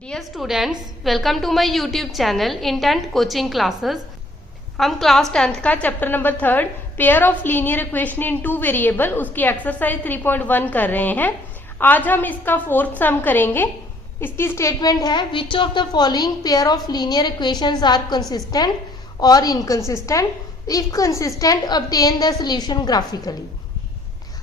Dear students, welcome to my YouTube channel intent coaching classes. हम class 10th का chapter number 3 pair of linear equation in two variable उसकी exercise 3.1 कर रहे हैं। आज हम इसका फोर्थ सम करेंगे। इसकी स्टेटमेंट है which of the following pair of linear equations are consistent और inconsistent, if consistent obtain the solution graphically.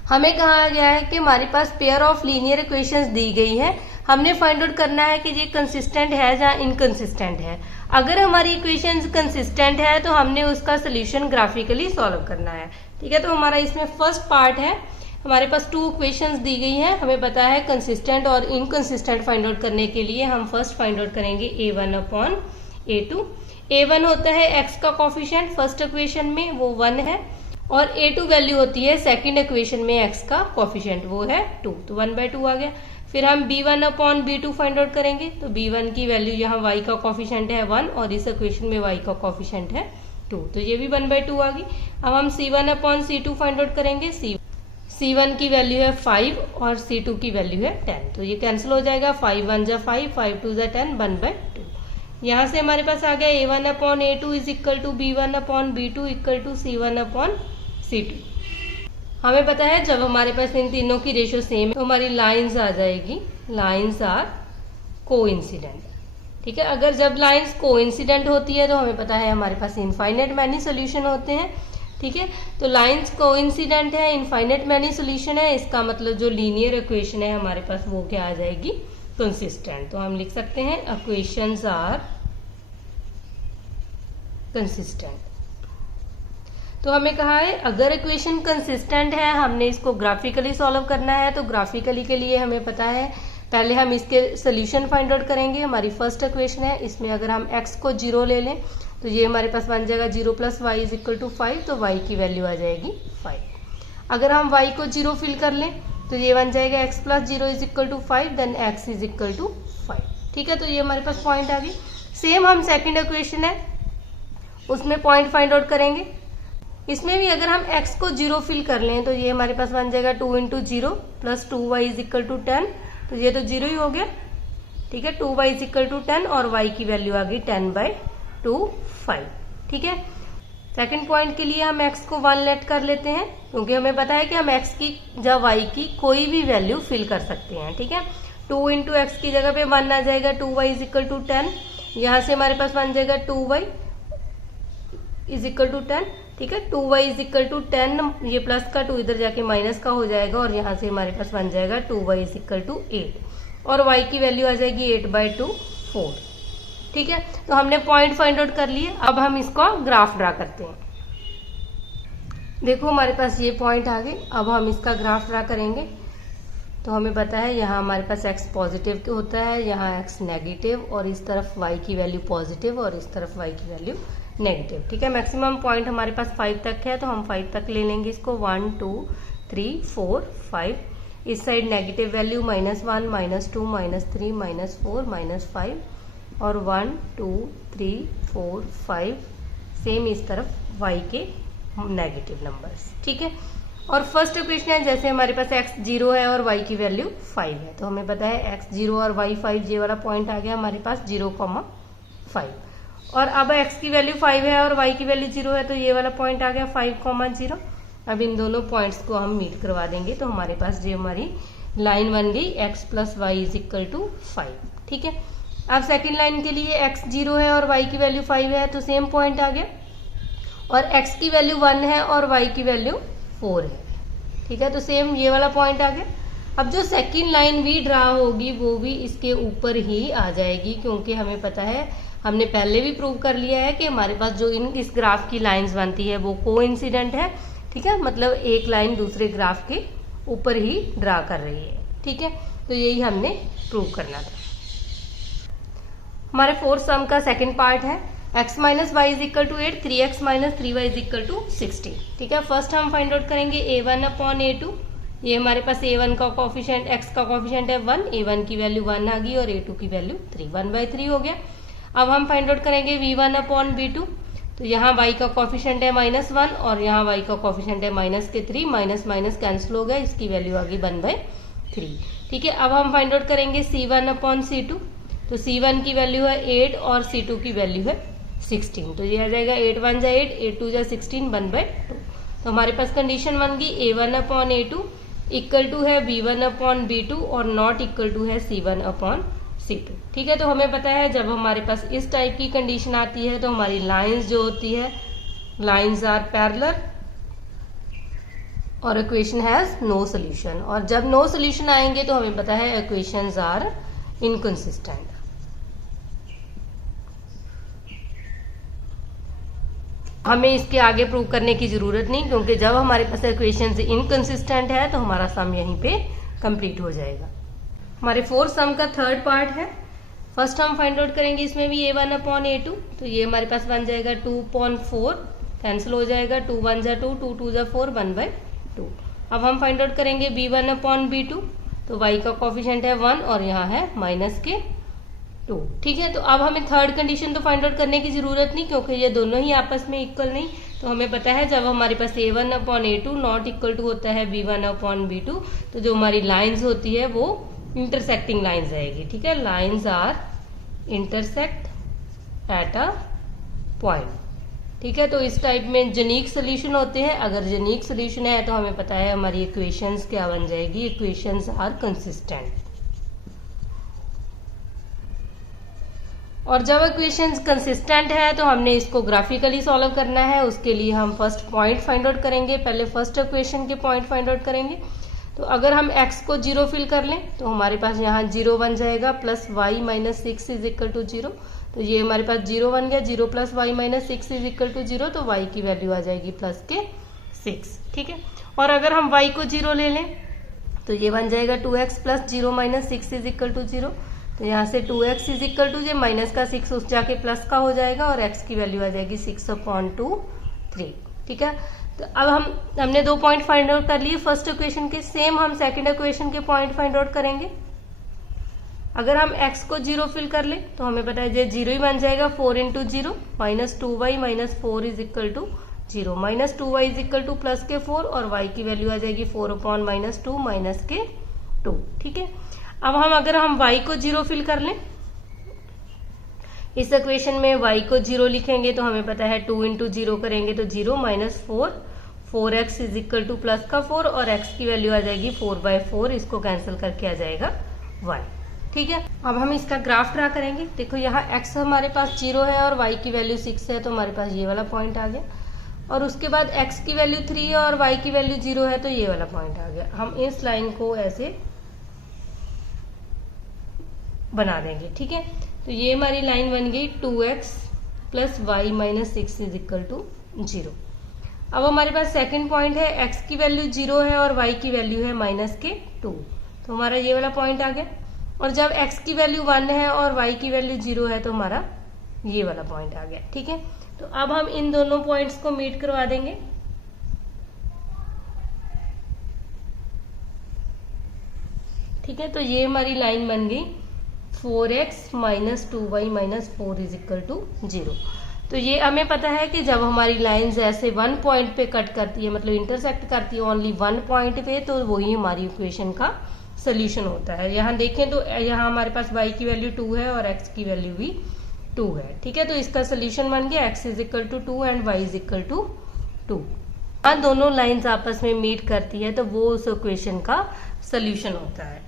हमें कहा गया है कि हमारे पास पेयर ऑफ लीनियर इक्वेशंस दी गई है, हमने फाइंड आउट करना है कि ये कंसिस्टेंट है या इनकंसिस्टेंट है। अगर हमारी इक्वेशंस कंसिस्टेंट है तो हमने उसका सोल्यूशन ग्राफिकली सॉल्व करना है। ठीक है, तो हमारा इसमें फर्स्ट पार्ट है, हमारे पास 2 इक्वेशंस दी गई है, हमें पता है कंसिस्टेंट और इनकंसिस्टेंट फाइंड आउट करने के लिए हम फर्स्ट फाइंड आउट करेंगे a1/a2। a1 होता है x का कोफिशिएंट फर्स्ट इक्वेशन में, वो 1 है, और a2 वैल्यू होती है सेकंड इक्वेशन में x का कोफिशिएंट, वो है 2, तो 1/2 आ गया। फिर हम b1/b2 फाइंड आउट करेंगे, तो b1 की वैल्यू यहाँ y का कोफिशिएंट है 1 और इस इक्वेशन में y का कोफिशिएंट है 2, तो ये भी 1/2 आ गई। अब हम c1/c2 फाइंड आउट करेंगे, c1 की वैल्यू है 5 और c2 की वैल्यू है 10, तो ये कैंसिल हो जाएगा, 5 1 जा 5, 5 2 जा 10, 1/2। यहाँ से हमारे पास आ गया a1/a2 is equal to b1/b2 equal to c1/c2। हमें पता है जब हमारे पास इन तीनों की रेशियो सेम है तो हमारी लाइंस आ जाएगी, लाइंस आर कोइंसिडेंट। ठीक है, अगर जब लाइंस कोइंसिडेंट होती है तो हमें पता है हमारे पास इनफाइनाइट मैनी सोल्यूशन होते हैं। ठीक है, तो लाइंस कोइंसिडेंट है, इनफाइनाइट मैनी सोल्यूशन है, इसका मतलब जो लीनियर इक्वेशन है हमारे पास वो क्या आ जाएगी, कंसिस्टेंट। तो हम लिख सकते हैं इक्वेशंस आर कंसिस्टेंट। तो हमें कहा है अगर इक्वेशन कंसिस्टेंट है हमने इसको ग्राफिकली सॉल्व करना है, तो ग्राफिकली के लिए हमें पता है पहले हम इसके सोल्यूशन फाइंड आउट करेंगे। हमारी फर्स्ट इक्वेशन है, इसमें अगर हम x को 0 ले लें तो ये हमारे पास बन जाएगा 0 + y इज इक्वल टू 5, तो y की वैल्यू आ जाएगी 5। अगर हम y को 0 फिल कर लें तो ये बन जाएगा x + 0 is equal to 5, then x is equal to 5। ठीक है, तो ये हमारे पास पॉइंट आ गई। सेम हम सेकेंड इक्वेशन है उसमें पॉइंट फाइंड आउट करेंगे। इसमें भी अगर हम x को 0 फिल कर लें तो ये हमारे पास बन जाएगा 2 × 0 + 2y इज इक्वल टू 10, तो ये तो 0 ही हो गया। ठीक है, 2y इज इक्वल टू 10 और y की वैल्यू आ गई 10/2 5। ठीक है, सेकंड पॉइंट के लिए हम x को 1 लेट कर लेते हैं, क्योंकि हमें पता है कि हम x की या y की कोई भी वैल्यू फिल कर सकते हैं। ठीक है, 2 × x की जगह पे 1 आ जाएगा, 2y इज इक्वल टू 10, यहाँ से हमारे पास बन जाएगा 2y इज इक्वल टू 10। ठीक है, 2y इज इक्वल टू 10, ये प्लस का 2 इधर जाके माइनस का हो जाएगा और यहाँ से हमारे पास बन जाएगा 2y इज इक्वल टू 8 और y की वैल्यू आ जाएगी 8/2 4। ठीक है, तो हमने पॉइंट फाइंड आउट कर लिए। अब हम इसका ग्राफ ड्रा करते हैं। देखो हमारे पास ये पॉइंट आ गए, अब हम इसका ग्राफ ड्रा करेंगे। तो हमें पता है यहाँ हमारे पास x पॉजिटिव होता है, यहाँ x नेगेटिव, और इस तरफ y की वैल्यू पॉजिटिव और इस तरफ y की वैल्यू नेगेटिव। ठीक है, मैक्सिमम पॉइंट हमारे पास 5 तक है, तो हम 5 तक ले लेंगे इसको, 1 2 3 4 5। इस साइड नेगेटिव वैल्यू -1 -2 -3 -4 -5 और 1 2 3 4 5, सेम इस तरफ y के नेगेटिव नंबर्स। ठीक है, और फर्स्ट इक्वेशन है जैसे हमारे पास x 0 है और y की वैल्यू 5 है, तो हमें पता है x 0 और y 5, ये वाला पॉइंट आ गया हमारे पास 0,5। और अब x की वैल्यू 5 है और y की वैल्यू 0 है, तो ये वाला पॉइंट आ गया 5,0। अब इन दोनों पॉइंट्स को हम मीट करवा देंगे, तो हमारे पास ये हमारी लाइन बन गई x + y is equal to 5। ठीक है, अब सेकेंड लाइन के लिए x 0 है और y की वैल्यू 5 है, तो सेम पॉइंट आ गया, और x की वैल्यू 1 है और y की वैल्यू 4 है। ठीक है, तो सेम ये वाला पॉइंट आ गया। अब जो सेकेंड लाइन भी ड्रा होगी वो भी इसके ऊपर ही आ जाएगी, क्योंकि हमें पता है, हमने पहले भी प्रूव कर लिया है कि हमारे पास जो इस ग्राफ की लाइंस बनती है वो कोइंसिडेंट है। ठीक है, मतलब एक लाइन दूसरे ग्राफ के ऊपर ही ड्रा कर रही है। ठीक है, तो यही हमने प्रूव करना था। हमारे फोर्थ सम का सेकंड पार्ट है, x - y is equal to 8, 3x - 3y is equal to 16। ठीक है, फर्स्ट हम फाइंड आउट करेंगे a1/a2। ये हमारे पास a1 का कोफिशिएंट, x का कोफिशिएंट है 1, a1 की वैल्यू 1 आ गई और a2 की वैल्यू 3, 1/3 हो गया। अब हम फाइंड आउट करेंगे v1/v2, तो यहाँ y का कोफिशिएंट है -1 और यहाँ y का कोफिशिएंट है -3, माइनस कैंसिल हो गया, इसकी वैल्यू आ गई 1/3। ठीक है, अब हम फाइंड आउट करेंगे c1/c2, तो C1 की वैल्यू है 8 और C2 की वैल्यू है 16। तो ये आ जाएगा 8 1 जा 8, 8 2 जा 16, 1/2। तो हमारे पास कंडीशन बन गई A1/A2 इक्वल टू है B1/B2 और नॉट इक्वल टू है C1/C2। ठीक है, तो हमें पता है जब हमारे पास इस टाइप की कंडीशन आती है तो हमारी लाइंस जो होती है, लाइंस आर पैरेलल और इक्वेशन हैज नो सोल्यूशन। और जब नो सोल्यूशन आएंगे तो हमें पता है इक्वेशंस आर इनकंसिस्टेंट। हमें इसके आगे प्रूव करने की जरूरत नहीं, क्योंकि जब हमारे पास इक्वेशंस इनकंसिस्टेंट है तो हमारा सम यहीं पे कंप्लीट हो जाएगा। हमारे फोर्थ सम का थर्ड पार्ट है। फर्स्ट हम फाइंड आउट करेंगे इसमें भी A1/A2। तो ये हमारे पास बन जाएगा 2/4, कैंसिल हो जाएगा, 2 1 जा 2, 2 2 जा 4, 1/2। अब हम फाइंड आउट करेंगे B1/B2। तो y का कोफिशिएंट है 1 और यहाँ है -2। ठीक है, तो अब हमें थर्ड कंडीशन तो फाइंड आउट करने की जरूरत नहीं, क्योंकि ये दोनों ही आपस में इक्वल नहीं। तो हमें पता है जब हमारे पास A1/A2 नॉट इक्वल टू होता है B1/B2, तो जो हमारी लाइंस होती है वो इंटरसेक्टिंग लाइंस आएगी। ठीक है, lines are intersect at a point. ठीक है, तो इस टाइप में जेनिक सोल्यूशन होते हैं। अगर जेनिक सोल्यूशन है तो हमें पता है हमारी इक्वेशंस क्या बन जाएगी, इक्वेशंस आर कंसिस्टेंट। और जब इक्वेशंस कंसिस्टेंट है तो हमने इसको ग्राफिकली सॉल्व करना है। उसके लिए हम फर्स्ट पॉइंट फाइंड आउट करेंगे। पहले फर्स्ट इक्वेशन के पॉइंट फाइंड आउट करेंगे। तो अगर हम x को 0 फिल कर लें तो हमारे पास यहाँ 0 बन जाएगा, plus y - 6 is equal to 0। तो ये हमारे पास 0 बन गया, 0 plus y - 6 is equal to 0। तो y की वैल्यू आ जाएगी प्लस के 6। ठीक है, और अगर हम y को 0 ले लें तो ये बन जाएगा 2x plus 0 - 6 is equal to 0। तो यहाँ से 2x इज इक्वल टू, ये माइनस का 6 उस जाके प्लस का हो जाएगा और x की वैल्यू आ जाएगी 6/3। ठीक है, तो अब हमने 2 पॉइंट फाइंड आउट कर लिए फर्स्ट इक्वेशन के। सेम हम सेकंड इक्वेशन के पॉइंट फाइंड आउट करेंगे। अगर हम x को 0 फिल कर लें तो हमें पता है ये 0 ही बन जाएगा, 4 × 0 -2y - 4 is equal to 0, -2y is equal to plus के 4 और y की वैल्यू आ जाएगी 4/-2 माइनस के 2। ठीक है, अब अगर हम y को 0 फिल कर लें इस इक्वेशन में, y को 0 लिखेंगे तो हमें पता है 2 × 0 करेंगे तो 0 -4, 4x is equal to plus का 4 और x की वैल्यू आ जाएगी 4/4। इसको कैंसिल करके आ जाएगा y। ठीक है, अब हम इसका ग्राफ ड्रा करेंगे। देखो यहाँ x हमारे पास 0 है और y की वैल्यू 6 है, तो हमारे पास ये वाला पॉइंट आ गया। और उसके बाद x की वैल्यू 3 है और y की वैल्यू 0 है, तो ये वाला पॉइंट आ गया। हम इस लाइन को ऐसे बना देंगे। ठीक है, तो ये हमारी लाइन बन गई 2x plus y - 6 is equal to 0। अब हमारे पास सेकंड पॉइंट है, x की वैल्यू 0 है और y की वैल्यू है -2। तो हमारा ये वाला पॉइंट आ गया। और जब x की वैल्यू 1 है और y की वैल्यू 0 है तो हमारा ये वाला पॉइंट आ गया। ठीक है, तो अब हम इन दोनों पॉइंट्स को मीट करवा देंगे। ठीक है, तो ये हमारी लाइन बन गई 4x - 2y - 4 is equal to 0। तो ये हमें पता है कि जब हमारी लाइंस ऐसे 1 पॉइंट पे कट करती है, मतलब इंटरसेक्ट करती है ओनली 1 पॉइंट पे, तो वही हमारी इक्वेशन का सोल्यूशन होता है। यहाँ देखें तो यहाँ हमारे पास y की वैल्यू 2 है और x की वैल्यू भी 2 है। ठीक है, तो इसका सोल्यूशन बन गया x is equal to 2 and y is equal to 2। हाँ, दोनों लाइंस आपस में मीट करती है तो वो उस इक्वेशन का सोल्यूशन होता है।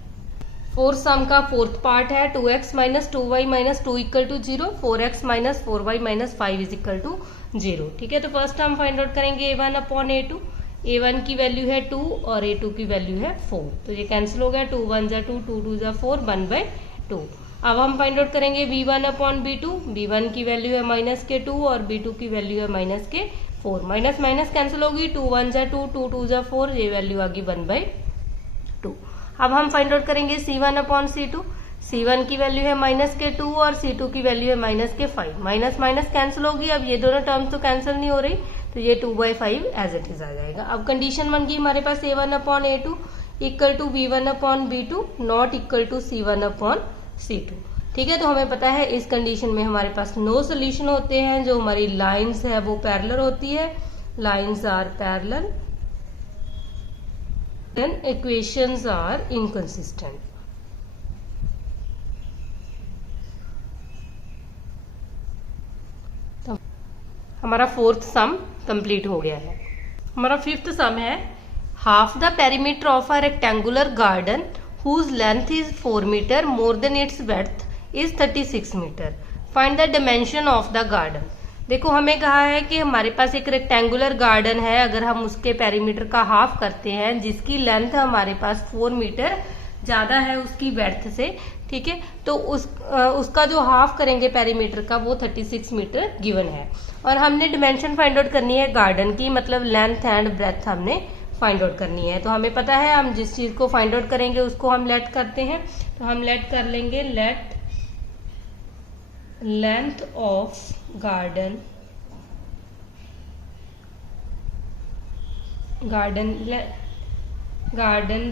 फोर्थ सम का फोर्थ पार्ट है 2x - 2y - 2 equal to 0, 4x - 4y - 5 is equal to 0। ठीक है, तो फर्स्ट हम फाइंड आउट करेंगे A1/A2। A1 की वैल्यू है 2 और A2 की वैल्यू है 4। तो ये कैंसिल हो गया, 2 1 जा 2, 2 2 जा 4, 1/2। अब हम फाइंड आउट करेंगे B1/B2। B1 की वैल्यू है -2 और B2 की वैल्यू है -4। माइनस माइनस कैंसिल होगी, 2 1 जा 2, 2 2 जा 4, ये वैल्यू आ गई 1/2। अब हम फाइंड आउट करेंगे C1/C2। C1 की वैल्यू है -2 और C2 की वैल्यू है -5। माइनस माइनस कैंसिल होगी, अब ये दोनों टर्म्स तो कैंसिल नहीं हो रही, तो ये 2/5 एज इट इज आ जाएगा। अब कंडीशन बन गई हमारे पास A1/A2 equal to B1/B2 not equal to C1/C2। ठीक है, तो हमें पता है इस कंडीशन में हमारे पास नो सोल्यूशन होते हैं। जो हमारी लाइंस है वो पैरेलल होती है, lines are parallel, then equations are inconsistent। तो हमारा फोर्थ सम कंप्लीट हो गया है। हमारा फिफ्थ सम है, half the perimeter of a rectangular garden whose length is 4 metre more than its breadth is 36 metre, find the dimension of the garden। देखो हमें कहा है कि हमारे पास एक रेक्टेंगुलर गार्डन है, अगर हम उसके पेरीमीटर का हाफ करते हैं, जिसकी लेंथ हमारे पास 4 मीटर ज्यादा है उसकी ब्रेड्थ से, ठीक है, तो उसका जो हाफ करेंगे पेरीमीटर का वो 36 मीटर गिवन है। और हमने डिमेंशन फाइंड आउट करनी है गार्डन की, मतलब लेंथ एंड ब्रेड्थ हमने फाइंड आउट करनी है। तो हमें पता है हम जिस चीज को फाइंड आउट करेंगे उसको हम लेट करते हैं, तो हम लेट कर लेंगे let length of garden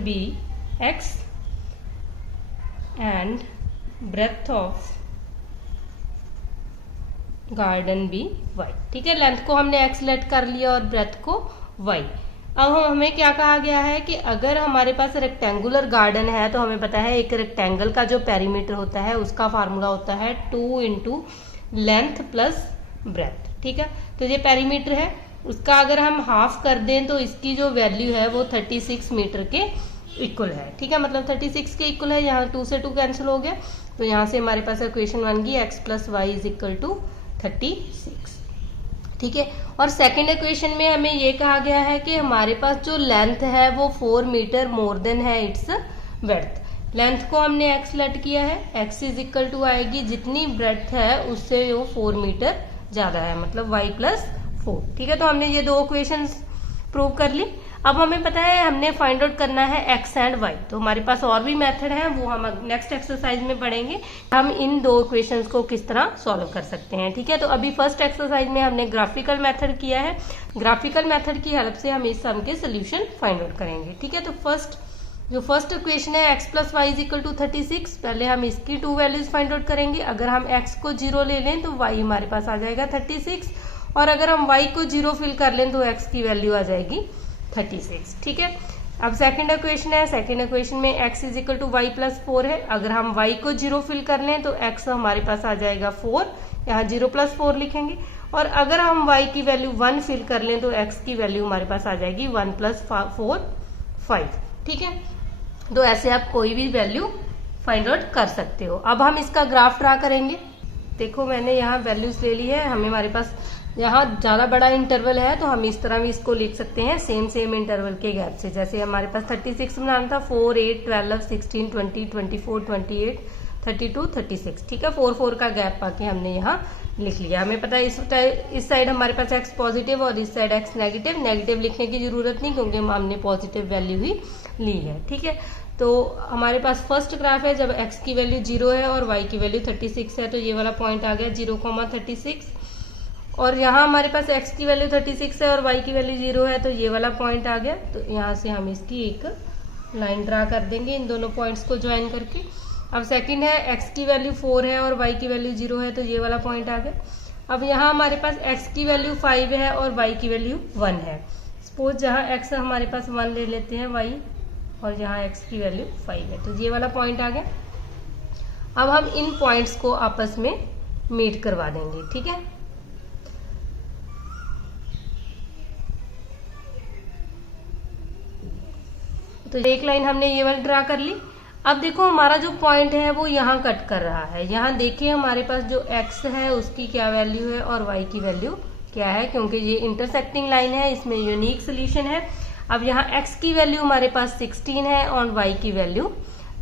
be x and breadth of garden be y. ठीक है, लेंथ को हमने एक्स लेट कर लिया और ब्रेथ को वाई। अब हमें क्या कहा गया है कि अगर हमारे पास रेक्टेंगुलर गार्डन है तो हमें पता है एक रेक्टेंगल का जो पेरीमीटर होता है उसका फार्मूला होता है 2 इंटू लेंथ प्लस ब्रेथ। ठीक है, तो ये पेरीमीटर है, उसका अगर हम हाफ कर दें तो इसकी जो वैल्यू है वो 36 मीटर के इक्वल है। ठीक है, मतलब 36 के इक्वल है। यहाँ 2 से 2 कैंसिल हो गया, तो यहाँ से हमारे पास इक्वेशन बन गई x plus y is equal to 36। ठीक है, और सेकंड इक्वेशन में हमें ये कहा गया है कि हमारे पास जो लेंथ है वो 4 मीटर मोर देन है इट्स ब्रेड्थ। लेंथ को हमने x लेट किया है, x इज इक्वल टू आएगी जितनी ब्रेड्थ है उससे वो 4 मीटर ज्यादा है, मतलब y प्लस 4। ठीक है, तो हमने ये दो इक्वेशंस प्रूव कर ली। अब हमें पता है हमने फाइंड आउट करना है x एंड y, तो हमारे पास और भी मेथड है, वो हम नेक्स्ट एक्सरसाइज में पढ़ेंगे हम इन दो इक्वेशंस को किस तरह सॉल्व कर सकते हैं। ठीक है, तो अभी फर्स्ट एक्सरसाइज में हमने ग्राफिकल मेथड किया है, ग्राफिकल मेथड की हेल्प से हम इस सम के सोल्यूशन फाइंड आउट करेंगे। ठीक है, तो फर्स्ट इक्वेशन है x plus y is equal to 36, पहले हम इसकी 2 वैल्यूज फाइंड आउट करेंगे। अगर हम x को 0 ले लें तो y हमारे पास आ जाएगा 36, और अगर हम y को 0 फिल कर लें तो x की वैल्यू आ जाएगी 36। ठीक है, अब सेकंड इक्वेशन है, सेकंड इक्वेशन में x is equal to y plus 4 है। अगर हम y को 0 फिल कर लें तो x हमारे पास आ जाएगा 4, यहाँ 0 प्लस 4 लिखेंगे। और अगर हम y की वैल्यू 1 फिल कर लें तो x की वैल्यू हमारे पास आ जाएगी 1 प्लस 4 5। ठीक है, तो ऐसे आप कोई भी वैल्यू फाइंड आउट कर सकते हो। अब हम इसका ग्राफ ड्रा करेंगे। देखो मैंने यहाँ वैल्यूज ले ली है, हमें हमारे पास यहाँ ज्यादा बड़ा इंटरवल है तो हम इस तरह भी इसको लिख सकते हैं सेम इंटरवल के गैप से। जैसे हमारे पास 36 बनाना था, 4, 8, 12, 16, 20, 24, 28, 32, 36। ठीक है, 4 का गैप पाके हमने यहाँ लिख लिया। हमें पता है इस साइड हमारे पास x पॉजिटिव और इस साइड x नेगेटिव। नेगेटिव लिखने की जरूरत नहीं क्योंकि हमने पॉजिटिव वैल्यू ही ली है। ठीक है, तो हमारे पास फर्स्ट ग्राफ है जब x की वैल्यू 0 है और y की वैल्यू 36 है, तो ये वाला पॉइंट आ गया 0,36। और यहाँ हमारे पास x की वैल्यू 36 है और y की वैल्यू 0 है, तो ये वाला पॉइंट आ गया। तो यहाँ से हम इसकी एक लाइन ड्रा कर देंगे इन दोनों पॉइंट्स को ज्वाइन करके। अब सेकंड है x की वैल्यू 4 है और y की वैल्यू 0 है, तो ये वाला पॉइंट आ गया। अब यहाँ हमारे पास x की वैल्यू 5 है और y की वैल्यू 1 है। सपोज जहाँ x हमारे पास 1 ले लेते हैं y, और यहाँ x की वैल्यू 5 है, तो ये वाला पॉइंट आ गया। अब हम इन पॉइंट्स को आपस में मीट करवा देंगे। ठीक है, तो एक लाइन हमने ये वाली ड्रा कर ली। अब देखो हमारा जो पॉइंट है वो यहाँ कट कर रहा है। यहाँ देखिए हमारे पास जो x है उसकी क्या वैल्यू है और y की वैल्यू क्या है, क्योंकि ये इंटरसेक्टिंग लाइन है, इसमें यूनिक सोल्यूशन है। अब यहाँ x की वैल्यू हमारे पास 16 है और y की वैल्यू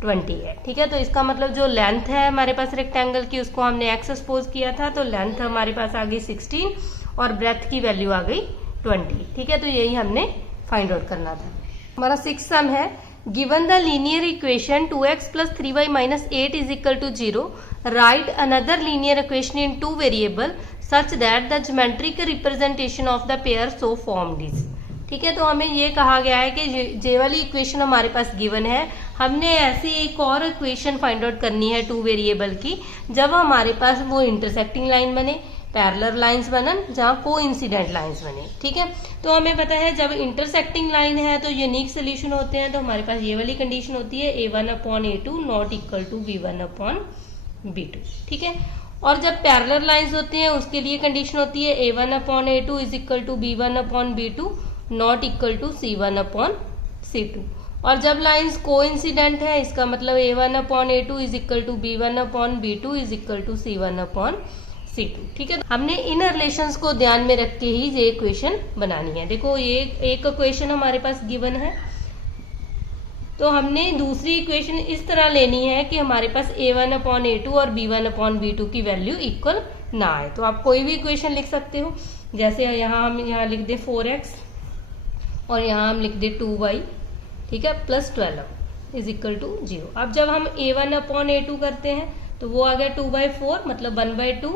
20 है। ठीक है, तो इसका मतलब जो लेंथ है हमारे पास रेक्टेंगल की उसको हमने x सपोज किया था, तो लेंथ हमारे पास आ गई 16 और ब्रेथ की वैल्यू आ गई 20। ठीक है, तो यही हमने फाइंड आउट करना था। हमारा 6th सम है, given the linear equation 2x plus 3y minus 8 is equal to 0, write another linear equation in 2 variable such that the geometric representation of the pair so formed is. ठीक है, तो हमें ये कहा गया है कि जे वाली इक्वेशन हमारे पास गिवन है, हमने ऐसी एक और इक्वेशन फाइंड आउट करनी है 2 वेरिएबल की जब हमारे पास वो इंटरसेक्टिंग लाइन बने, पैरेलल लाइंस बनन, जहाँ कोइंसिडेंट लाइंस बने। ठीक है, तो हमें पता है जब इंटरसेक्टिंग लाइन है तो यूनिक सोल्यूशन होते हैं, तो हमारे पास ये वाली कंडीशन होती है a1 upon a2 not equal to b1 upon b2। ठीक है, और जब पैरेलल लाइंस होती हैं उसके लिए कंडीशन होती है A1/A2 is equal to B1/B2 not equal to C1/C2। और जब लाइंस कोइंसिडेंट है इसका मतलब A1/A2 is equal to B1/B2 is equal to C1/C2। ठीक है, हमने इन रिलेशंस को ध्यान में रख के ही ये इक्वेशन बनानी है। देखो ये एक इक्वेशन हमारे पास गिवन है, तो हमने दूसरी इक्वेशन इस तरह लेनी है कि हमारे पास A1/A2 और B1/B2 की वैल्यू इक्वल ना आए। तो आप कोई भी इक्वेशन लिख सकते हो, जैसे हम यहाँ लिख दे 4x और यहाँ हम लिख दे 2y, ठीक है, प्लस 12 इज इक्वल टू 0। अब जब हम A1/A2 करते हैं तो वो आ गया 2/4 मतलब 1/2,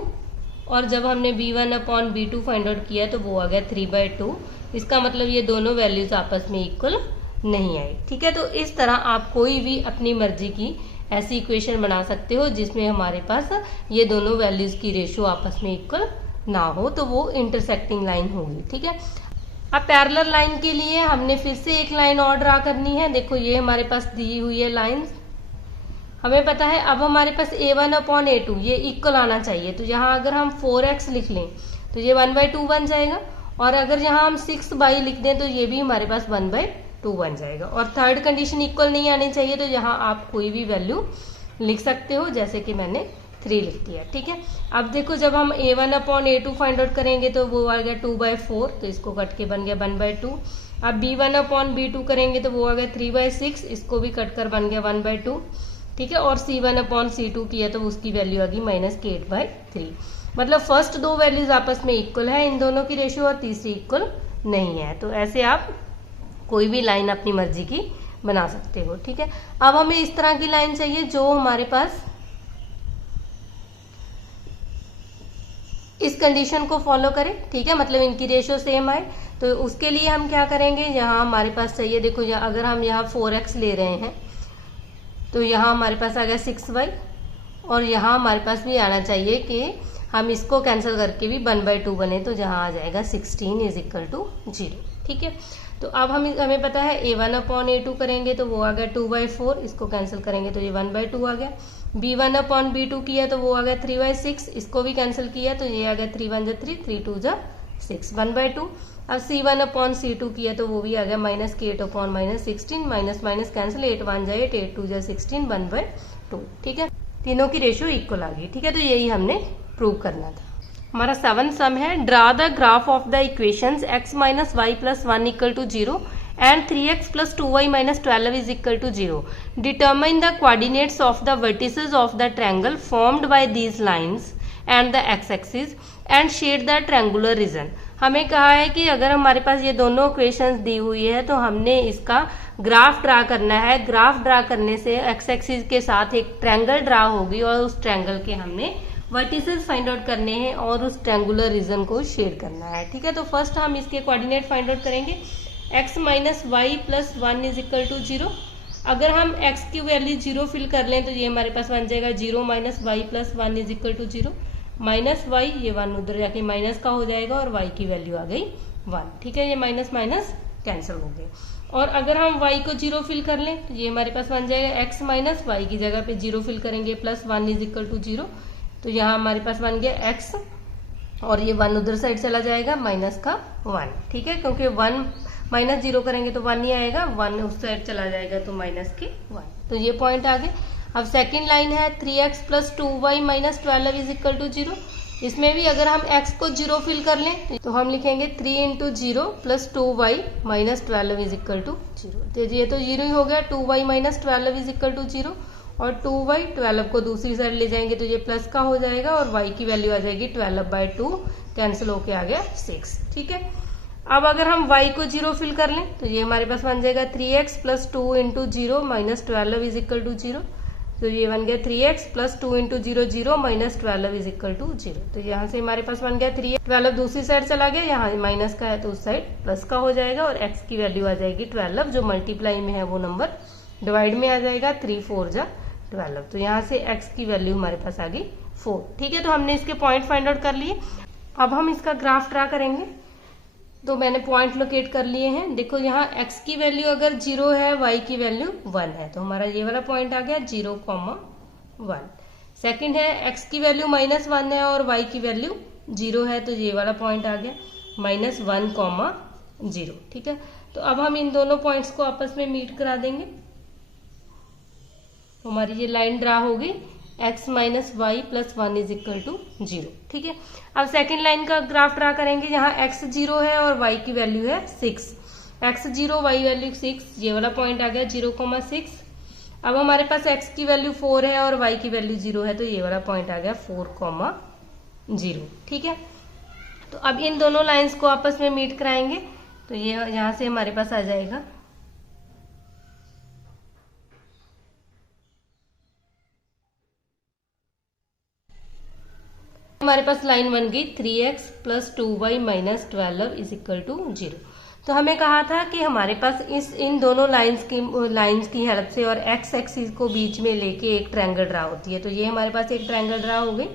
और जब हमने B1/B2 फाइंड आउट किया तो वो आ गया 3/2। इसका मतलब ये दोनों वैल्यूज आपस में इक्वल नहीं आई। ठीक है, तो इस तरह आप कोई भी अपनी मर्जी की ऐसी इक्वेशन बना सकते हो जिसमें हमारे पास ये दोनों वैल्यूज की रेशियो आपस में इक्वल ना हो, तो वो इंटरसेक्टिंग लाइन होगी। ठीक है, अब पैरेलल लाइन के लिए हमने फिर से एक लाइन और ड्रा करनी है। देखो ये हमारे पास दी हुई है लाइंस, हमें पता है अब हमारे पास A1/A2 ये इक्वल आना चाहिए। तो यहाँ अगर हम 4x लिख लें तो ये 1/2 बन जाएगा, और अगर यहाँ हम 6y लिख दें तो ये भी हमारे पास 1/2 बन जाएगा। और थर्ड कंडीशन इक्वल नहीं आनी चाहिए, तो यहाँ आप कोई भी वैल्यू लिख सकते हो, जैसे कि मैंने 3 लिख दिया। ठीक है, अब देखो जब हम A1/A2 फाइंड आउट करेंगे तो वो आ गया 2/4, तो इसको कट के बन गया 1/2। अब B1/B2 करेंगे तो वो आ गया 3/6, इसको भी कट कर बन गया 1/2। ठीक है, और C1/C2 किया तो उसकी वैल्यू आ गई -8/3। मतलब फर्स्ट दो वैल्यूज आपस में इक्वल है इन दोनों की रेशियो, और तीसरी इक्वल नहीं है। तो ऐसे आप कोई भी लाइन अपनी मर्जी की बना सकते हो। ठीक है, अब हमें इस तरह की लाइन चाहिए जो हमारे पास इस कंडीशन को फॉलो करे। ठीक है, मतलब इनकी रेशियो सेम आए। तो उसके लिए हम क्या करेंगे, यहाँ हमारे पास चाहिए, देखो अगर हम यहाँ 4x ले रहे हैं तो यहाँ हमारे पास आ गया 6y, और यहाँ हमारे पास भी आना चाहिए कि हम इसको कैंसिल करके भी 1/2 बने, तो जहाँ आ जाएगा 16 इज इक्वल टू 0। ठीक है, तो अब हमें पता है A1/A2 करेंगे तो वो आ गया 2/4, इसको कैंसिल करेंगे तो ये 1/2 आ गया। B1/B2 किया तो वो आ गया 3/6, इसको भी कैंसिल किया तो ये आ गया 3 1 3 3 2 6 1/2। अब C1/C2 किया तो वो भी आ गया -8/16, माइनस माइनस कैंसिल, 8 1 8 8 2 16 1/2। ठीक है, तीनों की रेशियो इक्वल आ गई। ठीक है, तो यही हमने प्रूव करना था। हमारा 7th सम है, draw the graph of the equations x - y + 1 = 0 and 3x + 2y - 12 is equal to 0. Determine the coordinates of the vertices of the triangle formed by these lines and the x-axis and shade the triangular region. हमें कहा है कि अगर हमारे पास ये दोनों equations दी हुई है तो हमने इसका ग्राफ ड्रा करना है। ग्राफ ड्रा करने से एक्स एक्सिस के साथ एक ट्रायंगल ड्रा होगी और उस ट्रायंगल के हमने वर्टिसेस फाइंड आउट करने हैं और उस ट्रायंगुलर रीजन को शेड करना है। ठीक है, तो फर्स्ट हम इसके कोऑर्डिनेट फाइंड आउट करेंगे। x - y + 1 = 0। अगर हम x की वैल्यू 0 फिल कर लें तो ये हमारे पास बन जाएगा 0 - y + 1 = 0। माइनस वाई, ये 1 उधर जाके माइनस का हो जाएगा और y की वैल्यू आ गई 1। ठीक है, ये माइनस माइनस कैंसिल हो गए। और अगर हम y को 0 फिल कर लें तो ये हमारे पास बन जाएगा x - y की जगह पे 0 फिल करेंगे +1 = 0। तो यहाँ हमारे पास बन गया x, और ये 1 उधर साइड चला जाएगा माइनस का 1। ठीक है, क्योंकि 1 - 0 करेंगे तो 1 ही आएगा, 1 उस साइड चला जाएगा तो माइनस के 1। तो ये पॉइंट आ गए। अब सेकंड लाइन है 3x + 2y - 12 = 0। इसमें भी अगर हम x को 0 फिल कर लें तो हम लिखेंगे 3 × 0 + 2y - 12 = 0। तो ये तो 0 ही हो गया, 2y - 12 = 0, और 2y 12 को दूसरी साइड ले जाएंगे तो ये प्लस का हो जाएगा और y की वैल्यू आ जाएगी 12/2, कैंसिल होके आ गया 6। ठीक है, अब अगर हम y को 0 फिल कर लें तो ये हमारे पास बन जाएगा 3x + 2 × 0 - 12 = 0। तो ये बन गया 3x + 2 × 0 0 - 12 = 0। तो यहाँ से हमारे पास बन गया 3x, 12 दूसरी साइड चला गया, यहाँ माइनस का है तो उस साइड प्लस का हो जाएगा, और x की वैल्यू आ जाएगी 12, जो मल्टीप्लाई में है वो नंबर डिवाइड में आ जाएगा, 3 4 12। तो यहाँ से x की वैल्यू हमारे पास आ गई 4। ठीक है, तो हमने इसके पॉइंट फाइंड आउट कर लिए। अब हम इसका ग्राफ ड्रा करेंगे। तो मैंने पॉइंट लोकेट कर लिए हैं। देखो यहाँ x की वैल्यू अगर 0 है, y की वैल्यू 1 है, तो हमारा ये वाला पॉइंट आ गया 0, 1। सेकंड है x की वैल्यू -1 है और y की वैल्यू 0 है, तो ये वाला पॉइंट आ गया -1, 0। ठीक है, तो अब हम इन दोनों पॉइंट्स को आपस में मीट करा देंगे, तो हमारी ये लाइन ड्रा होगी x - y + 1 = 0। ठीक है, अब सेकंड लाइन का ग्राफ ड्रा करेंगे, जहां x 0 है और y की वैल्यू है 6, x 0 y वैल्यू 6, ये वाला पॉइंट आ गया 0,6। अब हमारे पास x की वैल्यू 4 है और y की वैल्यू 0 है, तो ये वाला पॉइंट आ गया 4,0। ठीक है, तो अब इन दोनों लाइंस को आपस में मीट कराएंगे, तो ये यहां से हमारे पास आ जाएगा हमारे पास लाइन बन गई 3x + 2y - 12 = 0। तो हमें कहा था कि हमारे पास इन दोनों लाइंस की हेल्प से और x एक्सिस को बीच में लेके एक ट्रायंगल ड्रा होती है, तो ये हमारे पास एक ट्रायंगल ड्रा हो गई।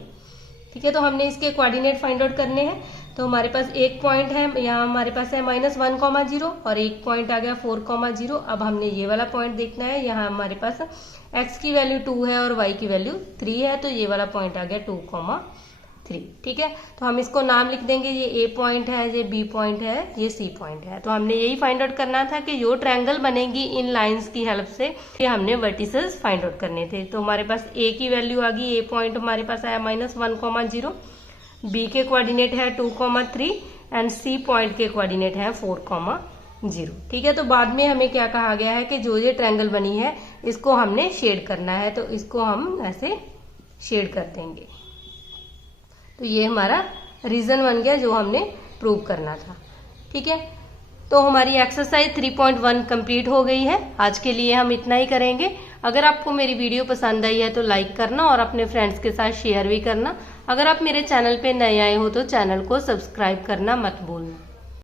ठीक है, तो हमने इसके कोऑर्डिनेट फाइंड आउट करने हैं, तो हमारे पास एक पॉइंट है, यहाँ हमारे पास है -1, 0 और एक पॉइंट आ गया 4,0। अब हमने ये वाला पॉइंट देखना है, यहाँ हमारे पास x की वैल्यू 2 है और y की वैल्यू 3 है, तो ये वाला पॉइंट आ गया 2,3। ठीक है, तो हम इसको नाम लिख देंगे, ये A पॉइंट है, ये B पॉइंट है, ये C पॉइंट है। तो हमने यही फाइंड आउट करना था कि जो ट्रायंगल बनेगी इन लाइंस की हेल्प से, ये हमने वर्टिसेस फाइंड आउट करने थे। तो हमारे पास A की वैल्यू आ गई, A पॉइंट हमारे पास आया -1, 0, B के कोऑर्डिनेट है 2,3 एंड C पॉइंट के कोऑर्डिनेट है 4,0। ठीक है, तो बाद में हमें क्या कहा गया है कि जो ये ट्रायंगल बनी है इसको हमने शेड करना है, तो इसको हम ऐसे शेड कर देंगे। तो ये हमारा रीजन बन गया जो हमने प्रूव करना था। ठीक है, तो हमारी एक्सरसाइज 3.1 कंप्लीट हो गई है। आज के लिए हम इतना ही करेंगे। अगर आपको मेरी वीडियो पसंद आई है तो लाइक करना और अपने फ्रेंड्स के साथ शेयर भी करना। अगर आप मेरे चैनल पे नए आए हो तो चैनल को सब्सक्राइब करना मत भूलना।